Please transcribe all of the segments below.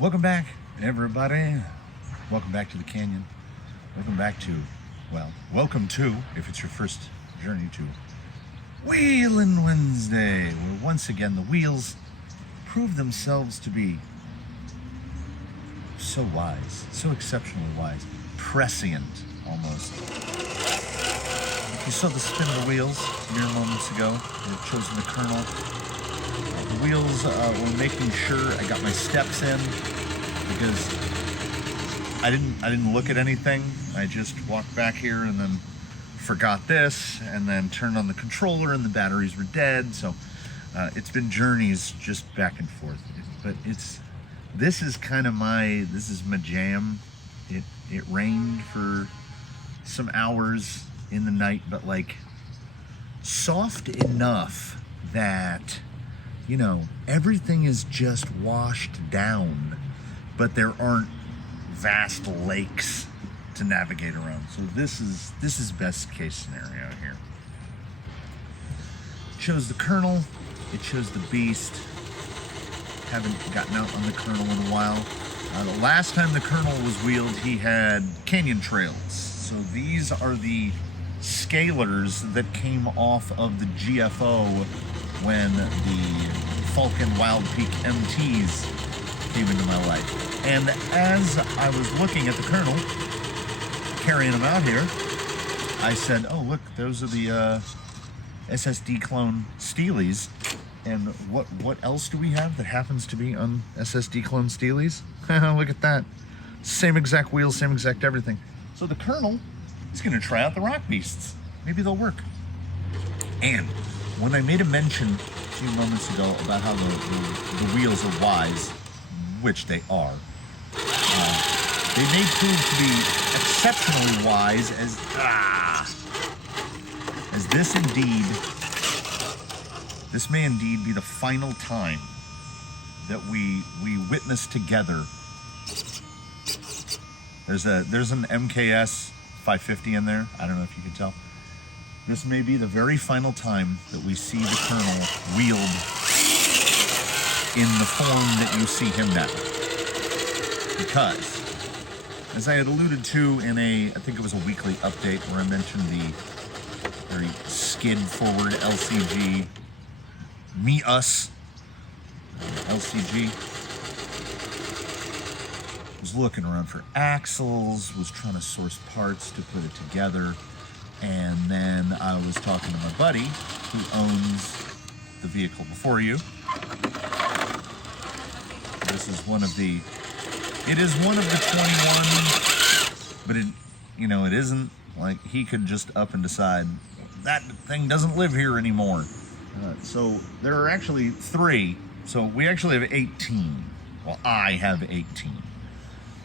Welcome back, everybody. Welcome back to the canyon. Welcome back to, welcome to, if it's your first journey to Wheelin Wednesday, where once again the wheels prove themselves to be so wise, so exceptionally wise, prescient almost. You saw the spin of the wheels mere moments ago. They've chosen the kernel. The wheels were making sure I got my steps in because I didn't look at anything. I just walked back here and then forgot this, and then turned on the controller and the batteries were dead. So it's been journeys just back and forth. But this is my jam. It rained for some hours in the night, but like soft enough that, you know, everything is just washed down, but there aren't vast lakes to navigate around. So this is best case scenario here. It chose the kernel, it chose the beast. Haven't gotten out on the kernel in a while. The last time the kernel was wheeled, he had canyon trails. So these are the scalers that came off of the GFO when the Falcon Wild Peak MTs came into my life. And as I was looking at the kernel, carrying them out here, I said, oh look, those are the SSD clone Steelies. And what else do we have that happens to be on SSD clone Steelies? Look at that. Same exact wheels, same exact everything. So the kernel is going to try out the rock beasts. Maybe they'll work. And when I made a mention a few moments ago about how the wheels are wise, which they are, they may prove to be exceptionally wise as this may indeed be the final time that we witness together. There's an MKS 550 in there. I don't know if you can tell. This may be the very final time that we see the kernel wheeled in the form that you see him now. Because, as I had alluded to in I think it was a weekly update where I mentioned the very skid-forward LCG, me-us LCG. Was looking around for axles, was trying to source parts to put it together, and then I was talking to my buddy who owns the vehicle before you. This is it is one of the 21, but it isn't. Like, he could just up and decide that thing doesn't live here anymore. So there are actually 3. So we actually have 18. Well, I have 18.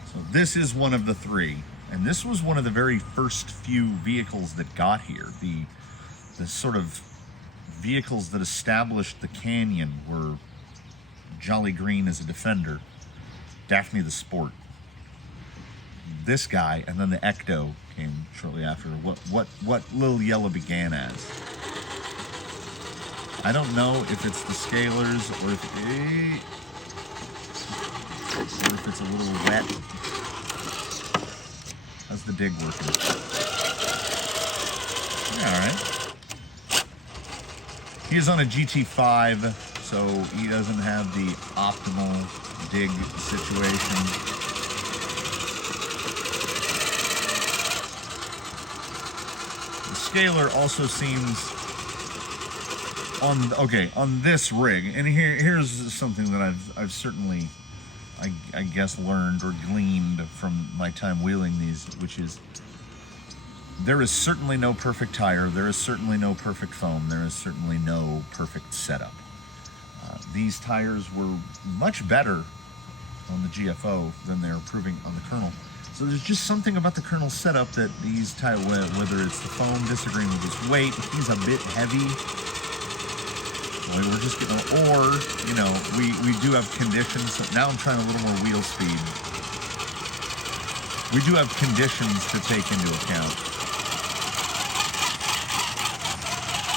So this is one of the 3. And this was one of the very first few vehicles that got here. The sort of vehicles that established the canyon were Jolly Green as a Defender, Daphne the Sport, this guy, and then the Ecto came shortly after. What Lil Yellow began as. I don't know if it's the scalers or if it's a little wet. How's the dig working? Yeah, all right. He's on a GT5, so he doesn't have the optimal dig situation. The scaler also seems on this rig, and here's something that I've certainly, I guess, learned or gleaned from my time wheeling these, which is there is certainly no perfect tire, there is certainly no perfect foam, there is certainly no perfect setup. These tires were much better on the GFO than they're proving on the kernel. So there's just something about the kernel setup that these tires, whether it's the foam disagreeing with his weight, he's a bit heavy. We're just getting, or, we do have conditions. So now I'm trying a little more wheel speed. We do have conditions to take into account.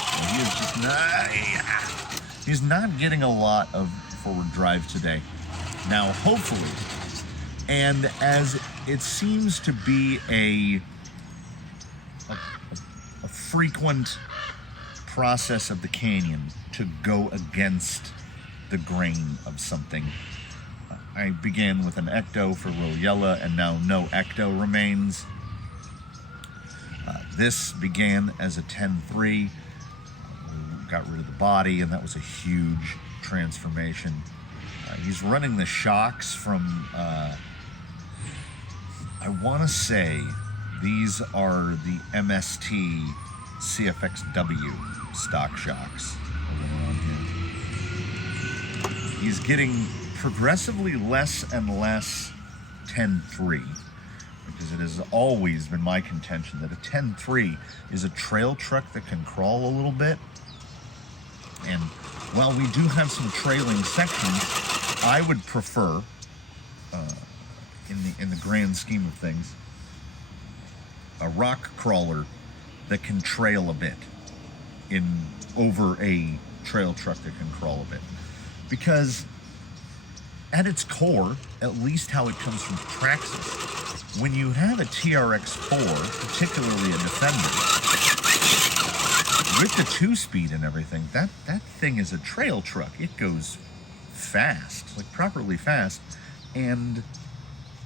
So he is just he's not getting a lot of forward drive today. Now, hopefully, and as it seems to be a frequent process of the canyon to go against the grain of something, I began with an ecto for Royella, and now no ecto remains. This began as a 10-3. We got rid of the body, and that was a huge transformation. He's running the shocks from, I want to say, these are the MST CFXW stock shocks. He's getting progressively less and less 10-3, because it has always been my contention that a 10-3 is a trail truck that can crawl a little bit. And while we do have some trailing sections, I would prefer, in the grand scheme of things, a rock crawler that can trail a bit over a trail truck that can crawl a bit. Because at its core, at least how it comes from Praxis, when you have a TRX4, particularly a Defender, with the 2-speed and everything, that thing is a trail truck. It goes fast, like properly fast, and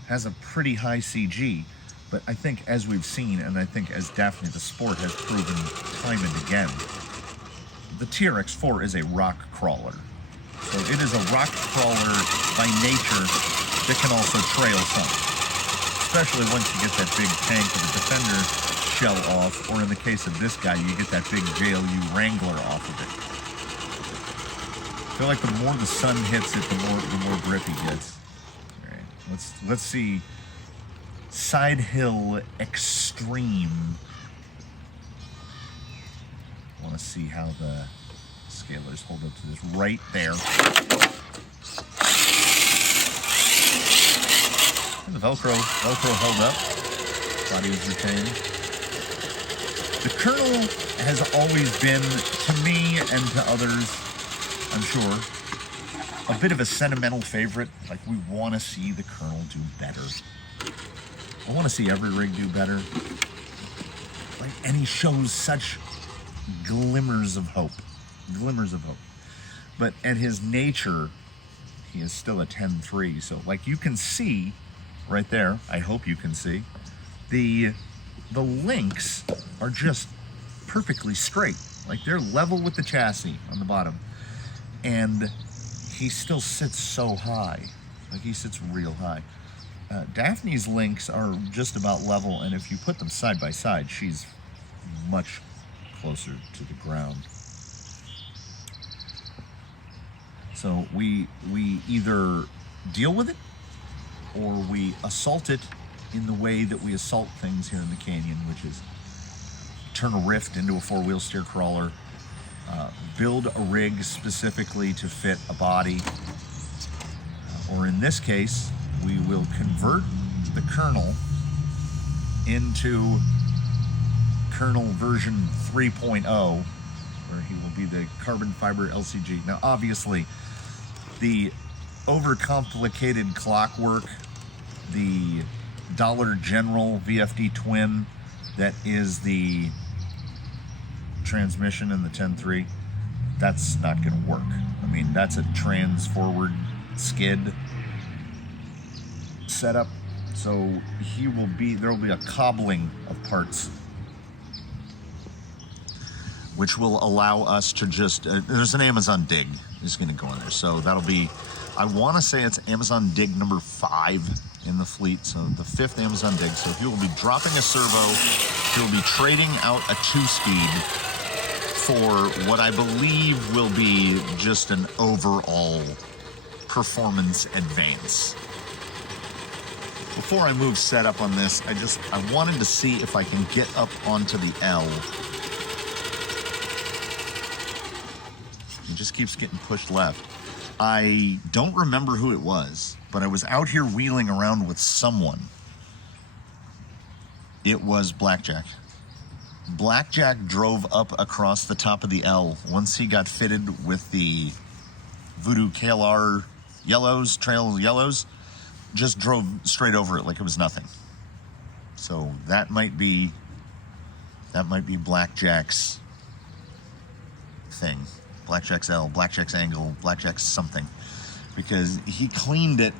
has a pretty high CG. But I think, as we've seen, and I think as Daphne the Sport has proven time and again, the TRX4 is a rock crawler. So it is a rock crawler by nature that can also trail some. Especially once you get that big tank of a Defender shell off, or in the case of this guy, you get that big JLU Wrangler off of it. I feel like the more the sun hits it, the more grip he gets. All right, let's see. Side Hill Extreme. I want to see how the scalers hold up to this. Right there. And the Velcro held up. Body was retained. The Colonel has always been, to me and to others, I'm sure, a bit of a sentimental favorite. Like, we want to see the Colonel do better. I want to see every rig do better. Like, and he shows such glimmers of hope. Glimmers of hope. But at his nature, he is still a 10-3. So, like, you can see right there, I hope you can see, the links are just perfectly straight. Like, they're level with the chassis on the bottom. And he still sits so high. Like, he sits real high. Daphne's links are just about level, and if you put them side by side, she's much closer to the ground. So we either deal with it, or we assault it in the way that we assault things here in the canyon, which is turn a Rift into a 4-wheel steer crawler, build a rig specifically to fit a body, or in this case, we will convert the Colonel into Colonel version 3.0, where he will be the carbon fiber LCG. Now, obviously, the overcomplicated clockwork, the Dollar General VFD twin that is the transmission in the 10.3, that's not going to work. I mean, that's a trans forward skid setup, so there will be a cobbling of parts, which will allow us to just, there's an Amazon dig is going to go in there, so that'll be, I want to say it's Amazon dig number 5 in the fleet, so the 5th Amazon dig. So he will be dropping a servo, he will be trading out a 2-speed for what I believe will be just an overall performance advance. Before I move setup on this, I wanted to see if I can get up onto the L. It just keeps getting pushed left. I don't remember who it was, but I was out here wheeling around with someone. It was Blackjack. Blackjack drove up across the top of the L once he got fitted with the Voodoo KLR yellows, trail yellows, just drove straight over it like it was nothing. So that might be Blackjack's thing. Blackjack's L, Blackjack's angle, Blackjack's something. Because he cleaned it.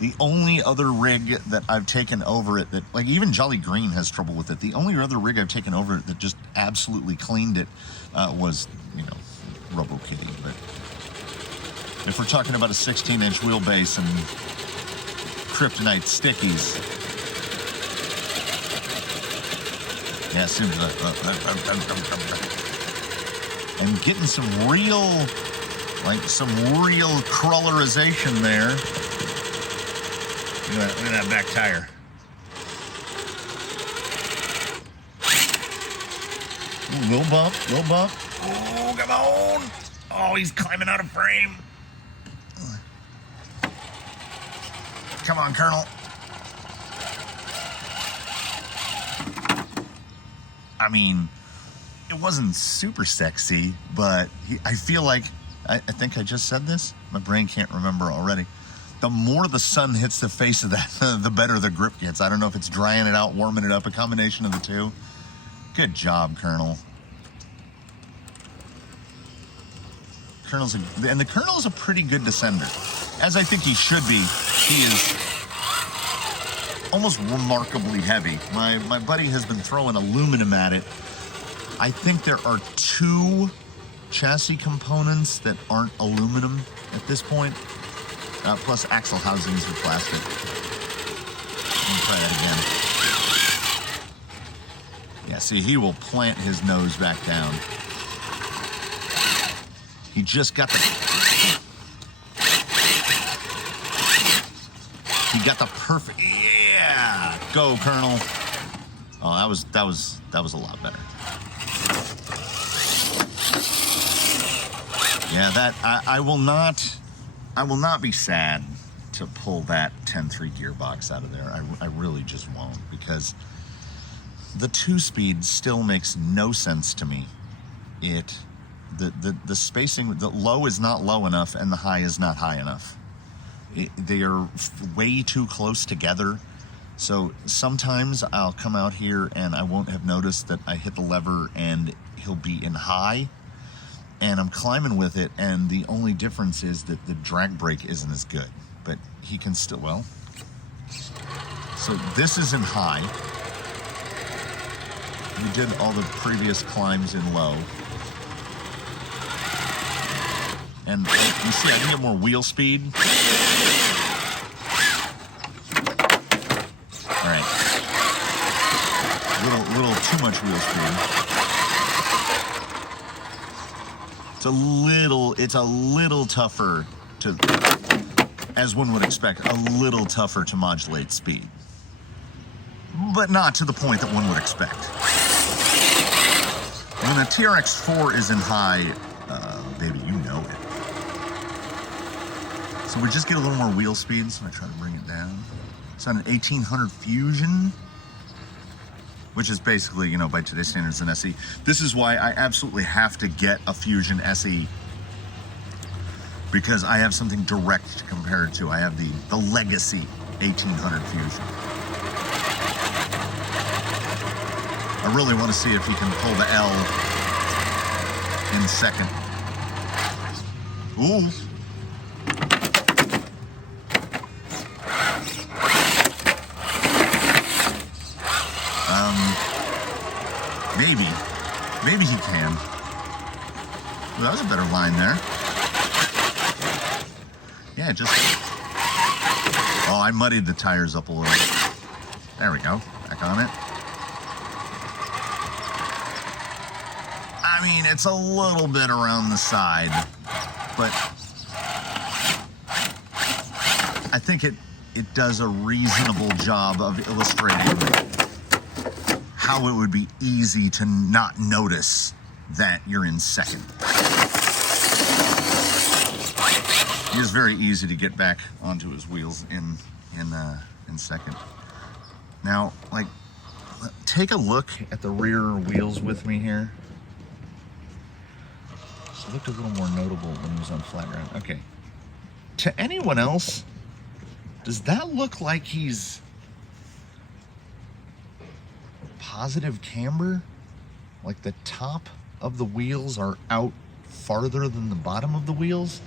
The only other rig that I've taken over it that, like, even Jolly Green has trouble with it. The only other rig I've taken over it that just absolutely cleaned it was, you know, Robo Kitty. But if we're talking about a 16-inch wheelbase and kryptonite stickies, yeah, it seems and getting some real crawlerization there. Look at that back tire. Ooh, little bump. Oh, come on. Oh, he's climbing out of frame. Come on, Colonel. I mean, it wasn't super sexy, but I feel like, I think I just said this. My brain can't remember already. The more the sun hits the face of that, the better the grip gets. I don't know if it's drying it out, warming it up, a combination of the two. Good job, Colonel. The Colonel's a pretty good descender, as I think he should be. He is almost remarkably heavy. My buddy has been throwing aluminum at it. I think there are 2 chassis components that aren't aluminum at this point. Plus axle housings are plastic. Let me try that again. Yeah, see, he will plant his nose back down. He just got the... He got the perfect... Yeah! Go, Colonel. Oh, that was a lot better. Yeah, that... I will not be sad to pull that 10.3 gearbox out of there. I really just won't, because the 2-speed still makes no sense to me. The spacing, the low is not low enough and the high is not high enough. They are way too close together. So sometimes I'll come out here and I won't have noticed that I hit the lever and he'll be in high. And I'm climbing with it, and the only difference is that the drag brake isn't as good. But he can still, well. So this is in high. We did all the previous climbs in low. And you see, I can get more wheel speed. All right. Little too much wheel speed. It's a little tougher to, as one would expect, a little tougher to modulate speed. But not to the point that one would expect. When a TRX-4 is in high, baby, you know it. So we just get a little more wheel speed, so I try to bring it down. It's on an 1800 Fusion, which is basically, you know, by today's standards, an SE. This is why I absolutely have to get a Fusion SE, because I have something direct to compare it to. I have the legacy 1800 Fusion. I really want to see if he can pull the L in second. Ooh. Maybe he can. Well, that was a better line there. Yeah, just... Oh, I muddied the tires up a little. There we go. Back on it. I mean, it's a little bit around the side, but I think it does a reasonable job of illustrating how it would be easy to not notice that you're in second. It is very easy to get back onto his wheels in second. Now, like, take a look at the rear wheels with me here. It looked a little more notable when he was on flat ground. Okay. to anyone else, does that look like he's positive camber? Like the top of the wheels are out farther than the bottom of the wheels?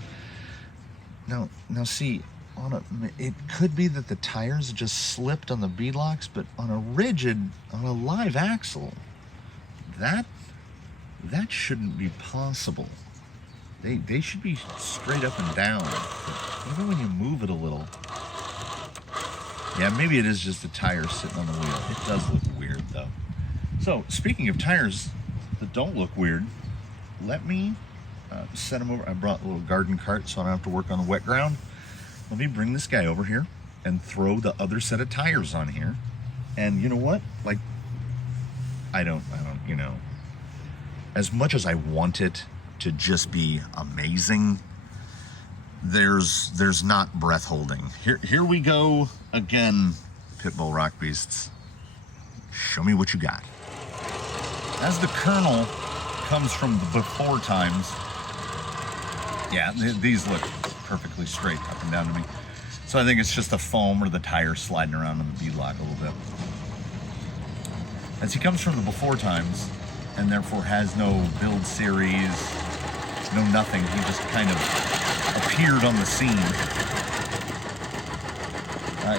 Now see, it could be that the tires just slipped on the beadlocks, but on a live axle, that shouldn't be possible. They should be straight up and down. But even when you move it a little, yeah, maybe it is just the tire sitting on the wheel. It does look weird though. So speaking of tires that don't look weird, let me set them over. I brought a little garden cart so I don't have to work on the wet ground. Let me bring this guy over here and throw the other set of tires on here. And you know what? Like, I don't, you know, as much as I want it to just be amazing, there's not breath holding. Here we go again, Pitbull Rock Beasts. Show me what you got. As the kernel comes from the before times, yeah, these look perfectly straight up and down to me. So I think it's just the foam or the tire sliding around on the beadlock a little bit. As he comes from the before times, and therefore has no build series, no nothing, he just kind of appeared on the scene.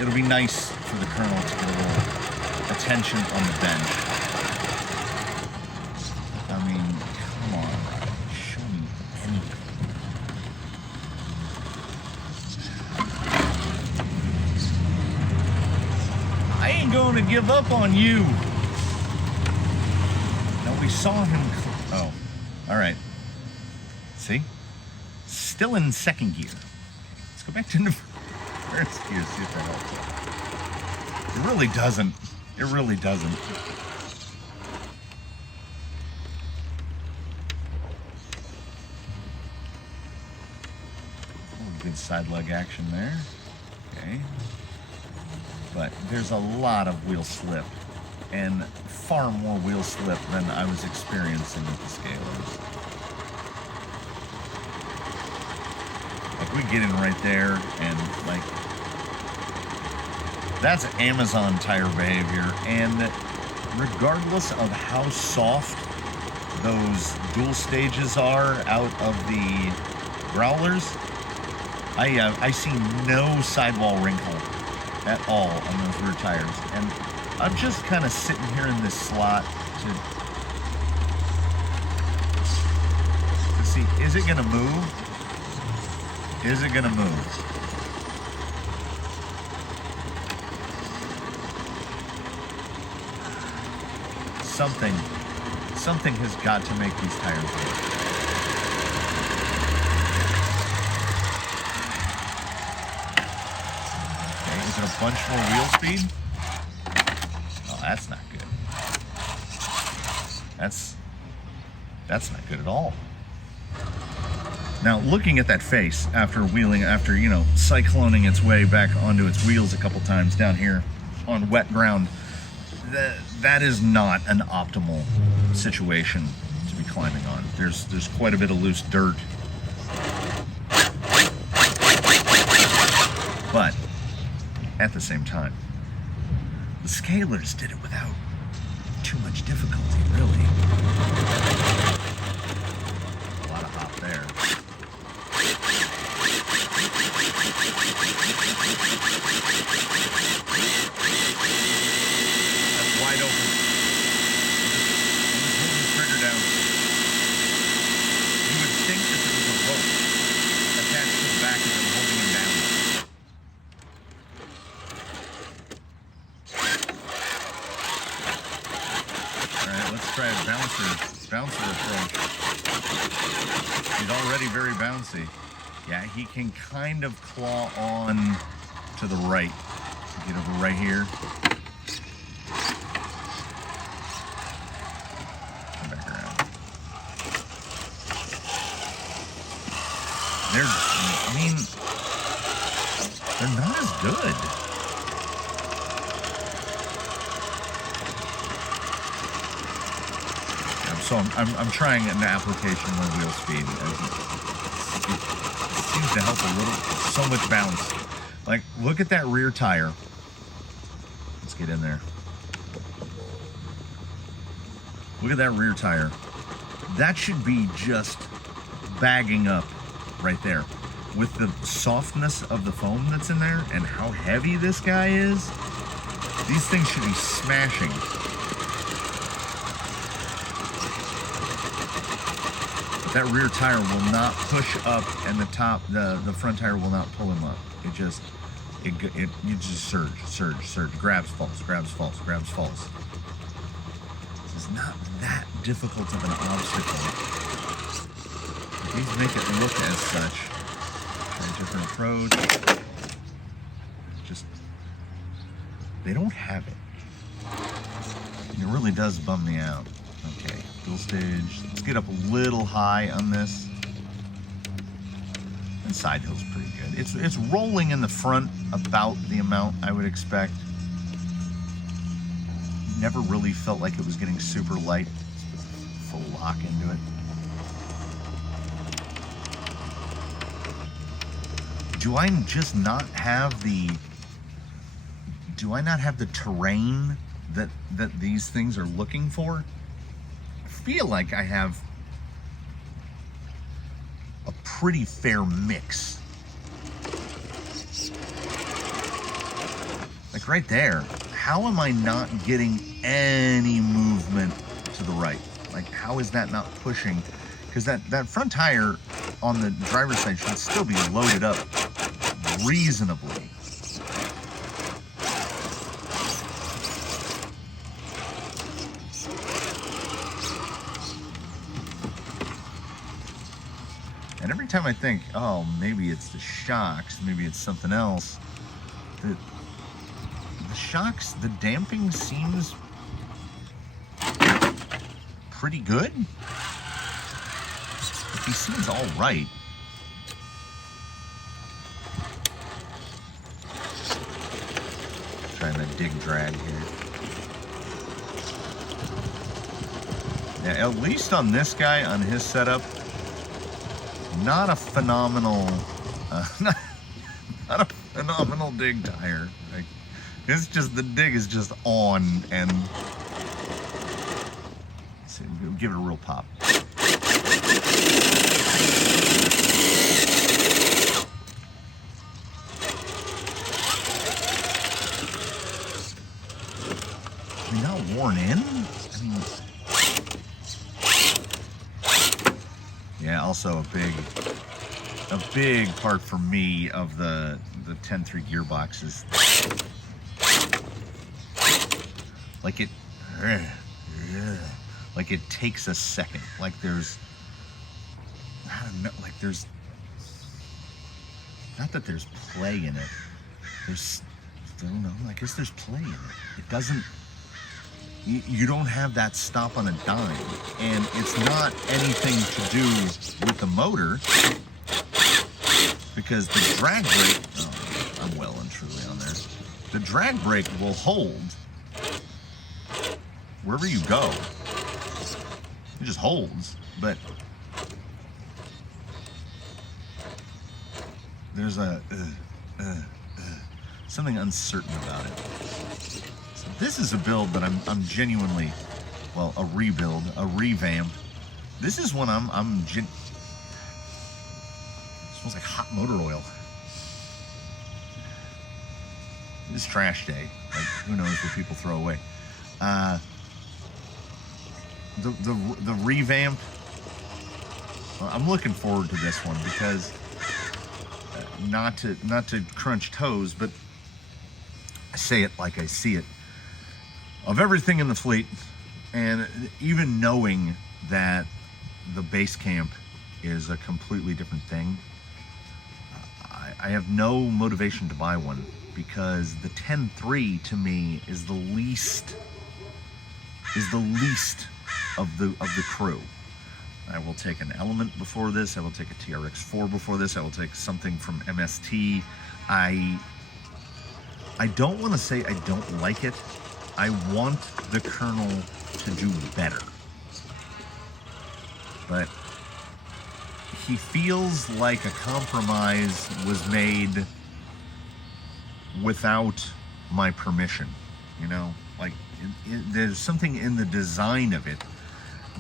It'll be nice for the kernel to get a little attention on the bench. I mean, come on, show me anything. I ain't going to give up on you. Now we saw him. Oh, all right. See? Still in second gear. Let's go back to first gear, see if that helps. It really doesn't. It really doesn't. Good side leg action there. Okay. But there's a lot of wheel slip, and far more wheel slip than I was experiencing with the scalers. Like, we get in right there, and like, that's Amazon tire behavior. And regardless of how soft those dual stages are out of the growlers, I see no sidewall wrinkle at all on those rear tires. And I'm just kind of sitting here in this slot to see, is it gonna move? Is it gonna move? Something has got to make these tires work. Okay, is it a bunch more wheel speed? Oh, that's not good. That's not good at all. Now, looking at that face after wheeling, after, you know, cycloning its way back onto its wheels a couple times down here on wet ground, that is not an optimal situation to be climbing on. There's quite a bit of loose dirt. But at the same time, the scalers did it without too much difficulty, really. A lot of hop there. That's wide open. I'm just holding the trigger down. You would think that there was a rope attached to the back of him holding him down. Alright, let's try a bouncer approach. He's already very bouncy. Yeah, he can kind of claw on to the right. Get over right here. Come back around. They're not as good. So I'm trying an application more wheel speed. It seems to help a little. So much bounce. Like, look at that rear tire. Let's get in there. Look at that rear tire. That should be just bagging up right there. With the softness of the foam that's in there and how heavy this guy is, these things should be smashing. But that rear tire will not push up, and the front tire will not pull him up. You just surge, grabs, falls, grabs, falls, grabs, falls. This is not that difficult of an obstacle. These make it look as such. Try a different approach. Just, they don't have it. It really does bum me out. Okay, dual stage. Let's get up a little high on this. And side hill's pretty good. It's rolling in the front about the amount I would expect. Never really felt like it was getting super light. Full lock into it. Do I just not have the? Do I not have the terrain that these things are looking for? I feel like I have a pretty fair mix. Like right there, how am I not getting any movement to the right? Like, how is that not pushing? Because that front tire on the driver's side should still be loaded up reasonably. And every time I think, oh, maybe it's the shocks, maybe it's something else, the shocks, the damping seems pretty good. He seems all right. Trying to dig drag here. Yeah, at least on this guy, on his setup, not a phenomenal, not a phenomenal dig tire. Like, it's just, the dig is just on, and let's see, give it a real pop. Not worn in? I mean, yeah, also a big part for me of the 10.3 gearbox is like it takes a second. Like there's, I don't know, like there's, not that there's play in it. There's, I don't know, I guess there's play in it. It doesn't, you don't have that stop on a dime, and it's not anything to do with the motor, because the drag brake, oh, I'm well and truly on there. The drag brake will hold wherever you go. It just holds, but there's a something uncertain about it. So this is a build that I'm genuinely, well, a rebuild, a revamp. This is one it smells like hot motor oil. This trash day, like who knows what people throw away. The revamp, well, I'm looking forward to this one because not to crunch toes, but I say it like I see it. Of everything in the fleet, and even knowing that the base camp is a completely different thing, I have no motivation to buy one, because the 10.3 to me is the least of the crew. I will take an Element before this. I will take a TRX4 before this. I will take something from MST. I don't want to say I don't like it. I want the Colonel to do better. But he feels like a compromise was made without my permission, you know, like there's something in the design of it.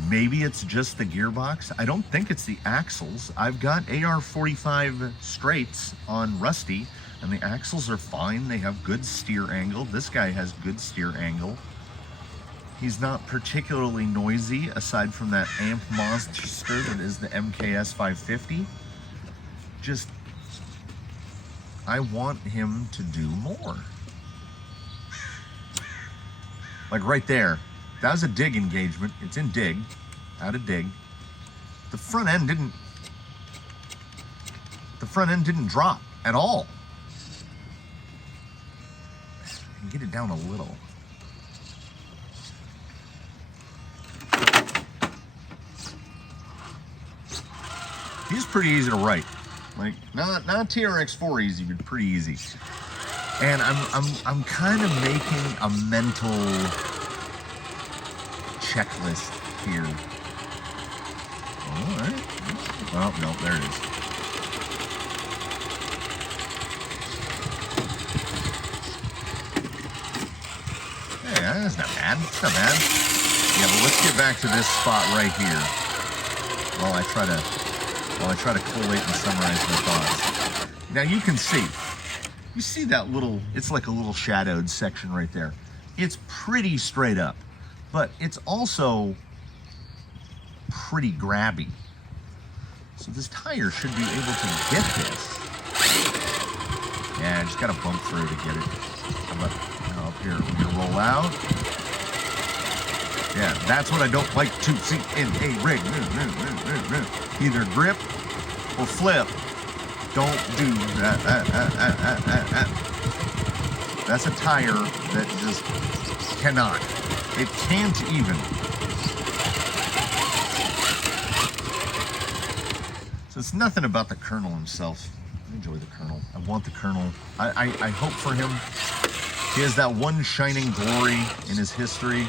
Maybe it's just the gearbox. I don't think it's the axles. I've got AR-45 straights on Rusty, and the axles are fine. They have good steer angle. This guy has good steer angle. He's not particularly noisy, aside from that amp monster that is the MKS 550. Just, I want him to do more. Like right there, that was a dig engagement. It's in dig, out of dig. The front end didn't drop at all. I can get it down a little. He's pretty easy to write. Like not TRX4 easy, but pretty easy. And I'm kind of making a mental checklist here. All right. Oh no, there it is. Yeah, that's not bad. It's not bad. Yeah, but let's get back to this spot right here while I try to collate and summarize my thoughts. Now you can see. You see that little, it's like a little shadowed section right there. It's pretty straight up, but it's also pretty grabby. So this tire should be able to get this. Yeah, I just got to bump through to get it. How about now up here, when you roll out? Yeah, that's what I don't like to see in a rig. Either grip or flip. Don't do that. That's a tire that just cannot. It can't even. So it's nothing about the Colonel himself. I enjoy the Colonel. I want the Colonel. I hope for him. He has that one shining glory in his history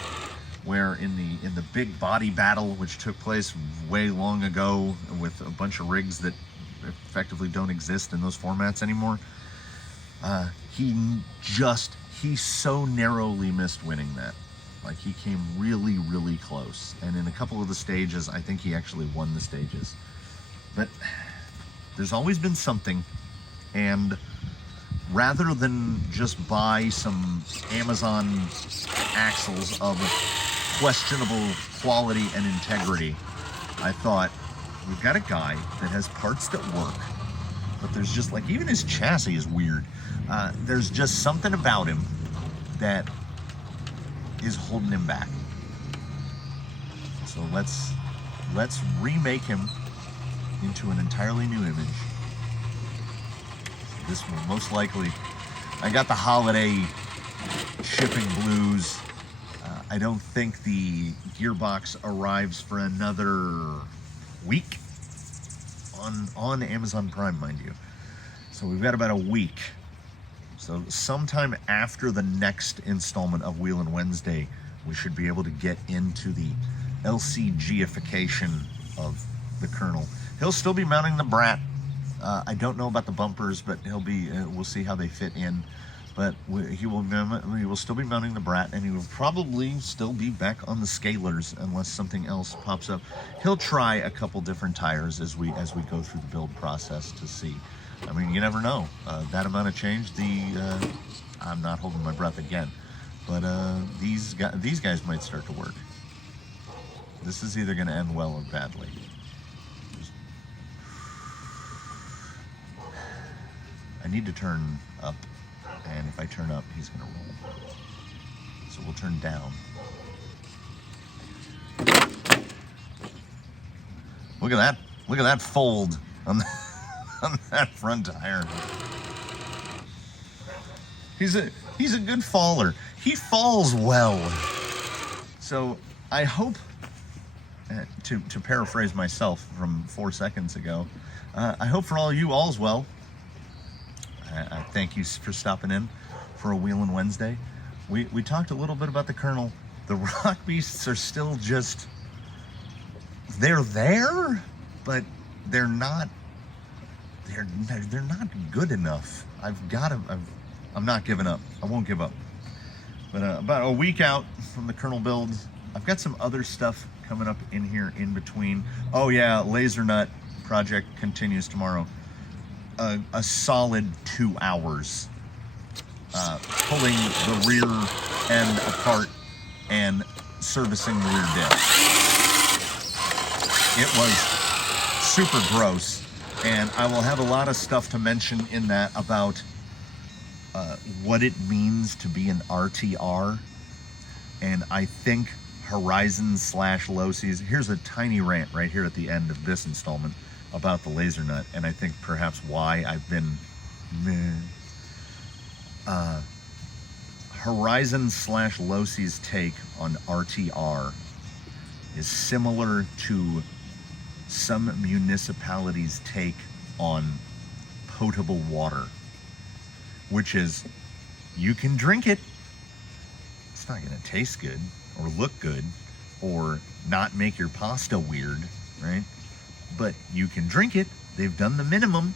where in the big body battle, which took place way long ago with a bunch of rigs that effectively don't exist in those formats anymore, he so narrowly missed winning that. Like, he came really, really close. And in a couple of the stages, I think he actually won the stages. But there's always been something, and rather than just buy some Amazon axles of questionable quality and integrity, I thought, we've got a guy that has parts that work, but there's just like, even his chassis is weird. There's just something about him that is holding him back. So let's remake him into an entirely new image. This will most likely, I got the holiday shipping blues. I don't think the gearbox arrives for another week on Amazon Prime, mind you. So we've got about a week. So sometime after the next installment of Wheelin Wednesday, we should be able to get into the LCG-ification of the Colonel. He'll still be mounting the Brat. I don't know about the bumpers, but he'll be. We'll see how they fit in. But he will still be mounting the Brat, and he will probably still be back on the Scalers unless something else pops up. He'll try a couple different tires as we go through the build process to see. I mean, you never know. That amount of change. I'm not holding my breath again, but these guys might start to work. This is either going to end well or badly. I need to turn up, and if I turn up, he's going to roll. So we'll turn down. Look at that! Look at that fold on that front tire. He's a good faller. He falls well. So I hope, to paraphrase myself from 4 seconds ago, I hope for all you all's well. I thank you for stopping in for a Wheelin Wednesday. We talked a little bit about the Colonel. The Rock Beasts are still just, they're there, but they're not good enough. I'm not giving up. I won't give up. But about a week out from the kernel build, I've got some other stuff coming up in here in between. Oh yeah, laser nut project continues tomorrow. A solid 2 hours pulling the rear end apart and servicing the rear diff. It was super gross, and I will have a lot of stuff to mention in that about what it means to be an RTR. And I think Horizon/low seas, here's a tiny rant right here at the end of this installment about the laser nut, and I think perhaps why I've been Horizon/low seas take on RTR is similar to some municipalities' take on potable water, which is, you can drink it, it's not going to taste good or look good or not make your pasta weird, right? But you can drink it. They've done the minimum,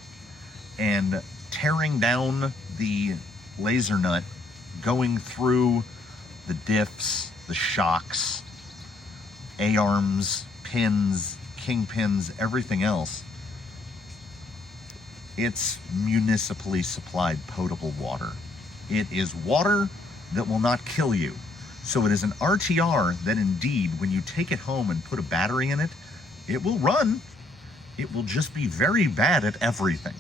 and tearing down the laser nut, going through the diffs, the shocks, A-arms, pins, kingpins, everything else, it's municipally supplied potable water. It is water that will not kill you. So it is an RTR that indeed, when you take it home and put a battery in it, it will run. It will just be very bad at everything.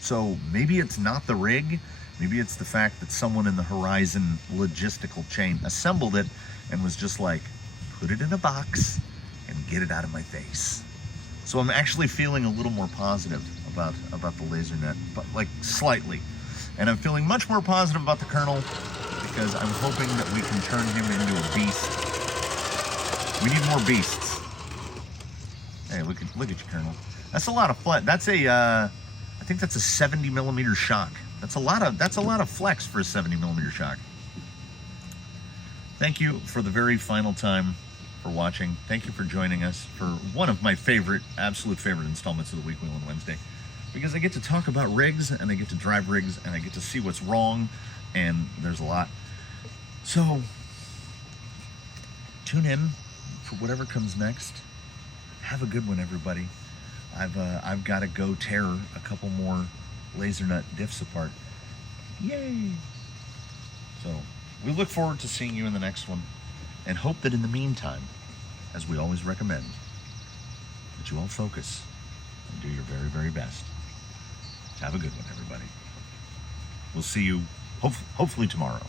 So maybe it's not the rig, maybe it's the fact that someone in the Horizon logistical chain assembled it and was just like, put it in a box and get it out of my face. So I'm actually feeling a little more positive about the laser net, but like slightly. And I'm feeling much more positive about the kernel because I'm hoping that we can turn him into a beast. We need more beasts. Hey, look at your kernel. That's a lot of flex. That's a, I think that's a 70 millimeter shock. That's a lot of flex for a 70 millimeter shock. Thank you for the very final time for watching. Thank you for joining us for one of my absolute favorite installments of the Week Wheelin' Wednesday, because I get to talk about rigs and I get to drive rigs and I get to see what's wrong, and there's a lot. So tune in for whatever comes next. Have a good one, everybody. I've got to go tear a couple more laser nut diffs apart. Yay! So we look forward to seeing you in the next one, and hope that in the meantime, as we always recommend, that you all focus and do your very, very best. Have a good one, everybody. We'll see you hopefully tomorrow.